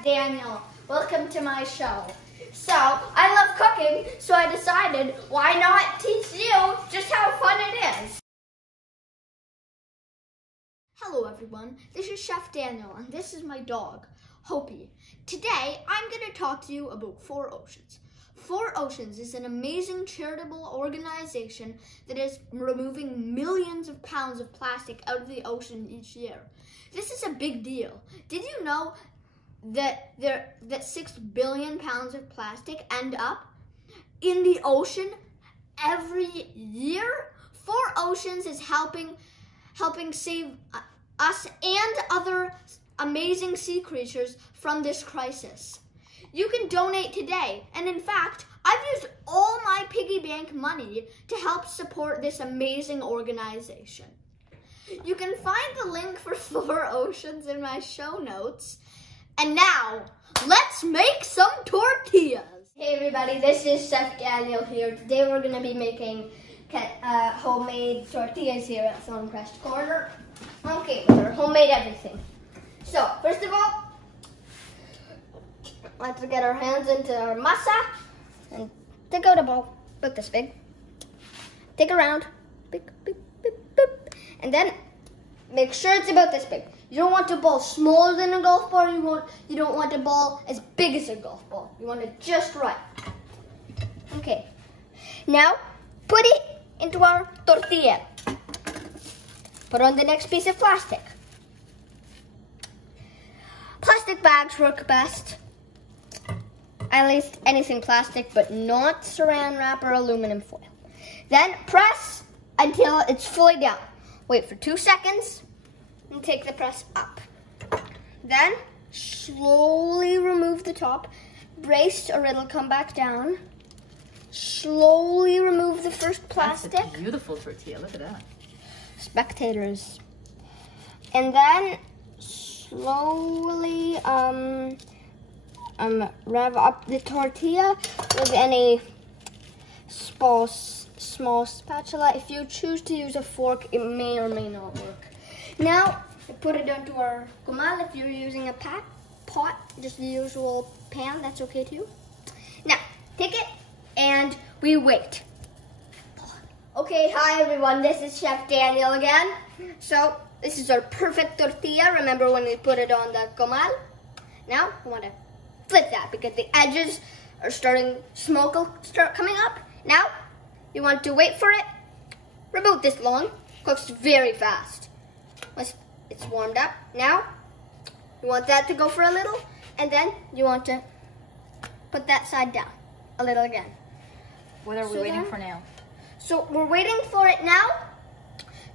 Chef Daniel. Welcome to my show. So, I love cooking, so I decided why not teach you just how fun it is. Hello everyone, this is Chef Daniel and this is my dog, Hopi. Today, I'm going to talk to you about 4 Oceans. 4 Oceans is an amazing charitable organization that is removing millions of pounds of plastic out of the ocean each year. This is a big deal. Did you know that 6 billion pounds of plastic end up in the ocean every year? 4 Oceans is helping save us and other amazing sea creatures from this crisis. You can donate today, and in fact, I've used all my piggy bank money to help support this amazing organization. You can find the link for 4 Oceans in my show notes. And now, let's make some tortillas. Hey everybody, this is Chef Gabriella here. Today we're going to be making homemade tortillas here at Film Crest Corner. Okay, with our homemade everything. So, first of all, let's get our hands into our masa and take out a ball about this big. Take it around, big, and then make sure it's about this big. You don't want the ball smaller than a golf ball. You don't want the ball as big as a golf ball. You want it just right. Okay. Now put it into our tortilla. Put on the next piece of plastic. Plastic bags work best. At least anything plastic, but not saran wrap or aluminum foil. Then press until it's fully down. Wait for 2 seconds and take the press up. Then slowly remove the top. Brace or it'll come back down. Slowly remove the first plastic. That's a beautiful tortilla, look at that. Spectators. And then slowly rev up the tortilla with any small spatula. If you choose to use a fork, it may or may not work. Now, put it onto our comal. If you're using a pot, just the usual pan, that's okay too. Now, take it and we wait. Okay, hi everyone, this is Chef Daniel again. So, this is our perfect tortilla. Remember when we put it on the comal? Now, we want to flip that because the edges are smoke will start coming up. Now, you want to wait for it. About this long. Cooks very fast. Once it's warmed up. Now, you want that to go for a little. And then you want to put that side down a little again. What are we waiting for now? So we're waiting for it now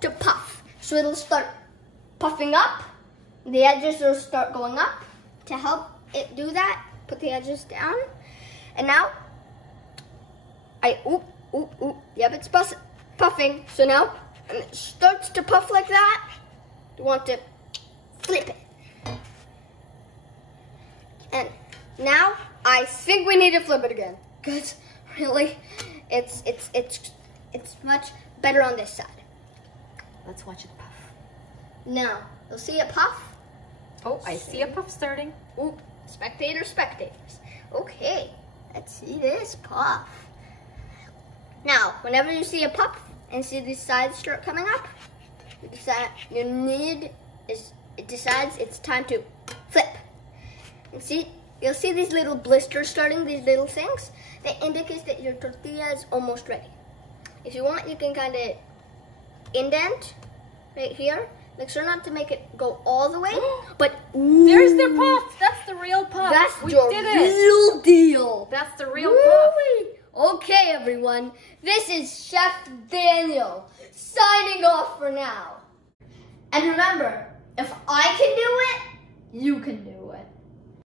to puff. So it'll start puffing up. The edges will start going up. To help it do that, put the edges down. And now, yep, it's puffing. So now, when it starts to puff like that, you want to flip it. And now, I think we need to flip it again. Because really, it's much better on this side. Let's watch it puff. Now, you'll see it puff. Oh, I see a puff starting. Ooh, spectators. Okay, let's see this puff. Now, whenever you see a puff and see these sides start coming up, it decides it's time to flip. And see, you'll see these little blisters starting, these little things. That indicates that your tortilla is almost ready. If you want, you can kind of indent right here. Make sure not to make it go all the way, but ooh, there's the puff. That's the real puff. That's we the did it. real deal. That's the real puff. Okay, everyone. This is Chef Daniel signing off for now. And remember, if I can do it, you can do it.